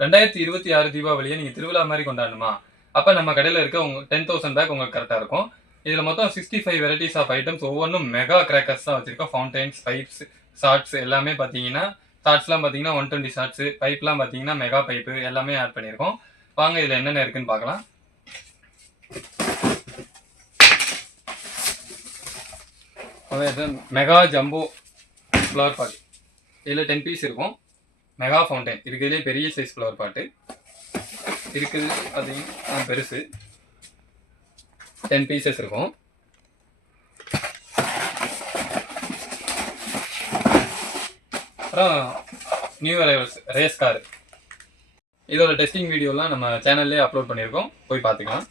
2026 தீபாவளியை நீங்கள் திருவிழா மாதிரி கொண்டாடணுமா? அப்போ நம்ம கடையில் இருக்க 10,000 பேக் உங்களுக்கு கரெக்டாக இருக்கும். இதில் மொத்தம் 65 வெரைட்டிஸ் ஆஃப் ஐட்டம்ஸ், ஒவ்வொன்றும் மெகா கிராக்கர்ஸ் தான் வச்சிருக்கோம். ஃபவுண்டைன்ஸ், பைப்ஸ், ஷார்ட்ஸ் எல்லாமே பார்த்தீங்கன்னா, ஷார்ட்ஸ்லாம் பார்த்தீங்கன்னா 120 ஷார்ட்ஸ், பைப்லாம் பார்த்தீங்கன்னா மெகா பைப்பு எல்லாமே ஆட் பண்ணியிருக்கோம். வாங்க இதில் என்னென்ன இருக்குன்னு பார்க்கலாம். மெகா ஜம்போ ஃப்ளவர் பாட், இதில் 10 பீஸ் இருக்கும். மெகா ஃபவுண்டைன் இருக்கிறதுலே பெரிய சைஸ் ஃப்ளவர் பாட்டு இருக்குது, பார்த்தீங்கன்னா பெருசு 10 பீசஸ் இருக்கும். அப்புறம் நியூ அரைவல்ஸ் ரேஸ் கார், இதோட டெஸ்டிங் வீடியோலாம் நம்ம சேனல்லே அப்லோட் பண்ணியிருக்கோம், போய் பார்த்துக்கலாம்.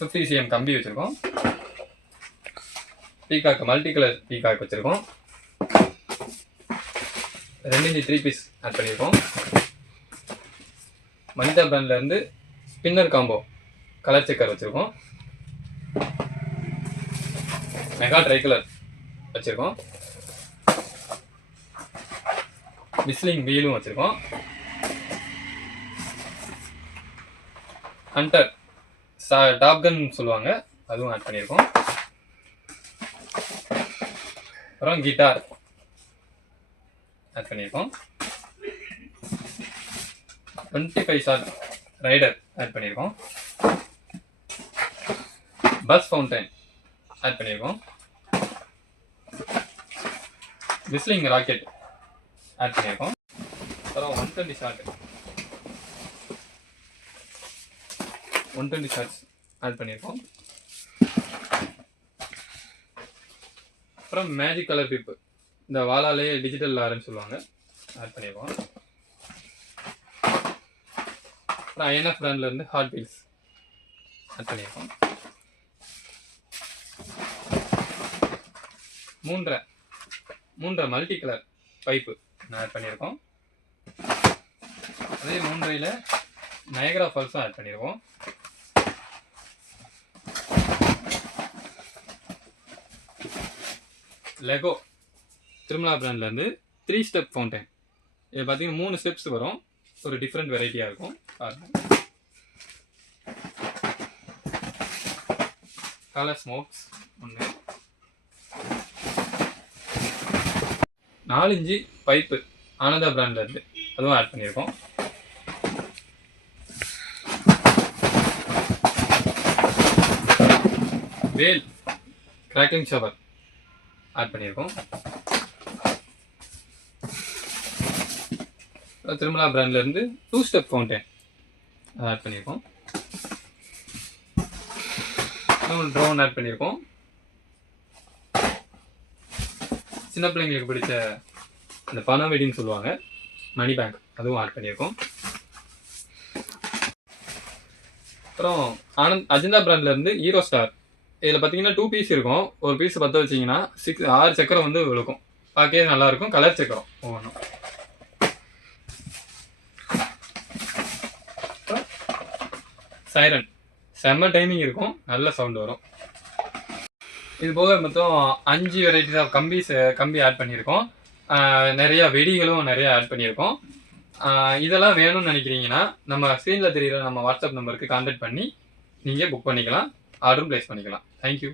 50 cm கம்பி வச்சுருக்கோம். பீகாக் மல்டி கலர் பீகாக் வச்சுருக்கோம். 2 இன்ச் 3 பீஸ் ஆட் பண்ணியிருக்கோம். மனிதா பிராண்ட்லேருந்து ஸ்பின்னர் காம்போ கலர் செக்கர் வச்சுருக்கோம். மெகா ட்ரை கலர் வச்சுருக்கோம். விஸ்லிங் வீலும் வச்சுருக்கோம். ஹண்டர் டாப்கன் சொல்லுவாங்க, அதுவும் ஆட் பண்ணியிருக்கோம். அப்புறம் கிட்டார் ஆட் பண்ணியிருக்கோம். 25 ஷாட் ரைடர் ஆட் பண்ணியிருக்கோம். பஸ் ஃபவுண்டைன் ஆட் பண்ணியிருக்கோம். விஸ்லிங் ராக்கெட் ஆட் பண்ணியிருக்கோம். அப்புறம் 120 ஷாட்ஸ் ஆட் பண்ணியிருக்கோம். அப்புறம் மேஜிக் கலர் பிப்பு, இந்த வாலாலே டிஜிட்டல் லாரன்னு சொல்லுவாங்க, ஆட் பண்ணியிருக்கோம். அப்புறம் ஐஎன்எஃப் பிராண்ட்லேருந்து ஹாட் வீல்ஸ் ஆட் பண்ணியிருக்கோம். 3 மல்டி கலர் பைப்பு ஆட் பண்ணியிருக்கோம். அதே 3 நயகரா ஃபால்ஸும் ஆட் பண்ணியிருக்கோம். லெகோ திருமலா பிராண்ட்லேருந்து 3 ஸ்டெப் ஃபவுண்டைன், இது பார்த்தீங்கன்னா 3 ஸ்டெப்ஸ் வரும், ஒரு டிஃப்ரெண்ட் வெரைட்டியாக இருக்கும். Colour smokes 1, 4 inch pipe Ananda பிராண்ட்லேருந்து, அதுவும் ஆட் பண்ணியிருக்கோம். வேல் கிராக்கிங் ஷவர் ஆட் பண்ணியிருக்கோம். திருமலா பிராண்ட்லேருந்து 2 ஸ்டெப் ஃபவுண்டைன் ஆட் பண்ணியிருக்கோம். ட்ரோன் ஆட் பண்ணியிருக்கோம். சின்ன பிள்ளைங்களுக்கு பிடிச்ச அந்த பண வெடின்னு சொல்லுவாங்க, மணி பேங்க், அதுவும் ஆட் பண்ணியிருக்கோம். அப்புறம் அஜந்தா பிராண்ட்லேருந்து ஹீரோ ஸ்டார், இதில் பார்த்தீங்கன்னா 2 பீஸ் இருக்கும். ஒரு பீஸ் பற்ற வச்சிங்கன்னா 6 சக்கரம் வந்து விழுக்கும், பார்க்கவே நல்லாயிருக்கும். கலர் சக்கரம் ஒவ்வொன்றும். சைரன் செம்ம டைமிங் இருக்கும், நல்ல சவுண்ட் வரும். இது போக மொத்தம் 5 வெரைட்டிஸ் ஆஃப் கம்பி ஆட் பண்ணியிருக்கோம். நிறையா வெடிகளும் நிறையா ஆட் பண்ணியிருக்கோம். இதெல்லாம் வேணும்னு நினைக்கிறீங்கன்னா நம்ம ஸ்க்ரீனில் தெரியுற நம்ம வாட்ஸ்அப் நம்பருக்கு கான்டாக்ட் பண்ணி நீங்கள் புக் பண்ணிக்கலாம், ஆர்டரும் ப்ளேஸ் பண்ணிக்கலாம். தேங்க்யூ.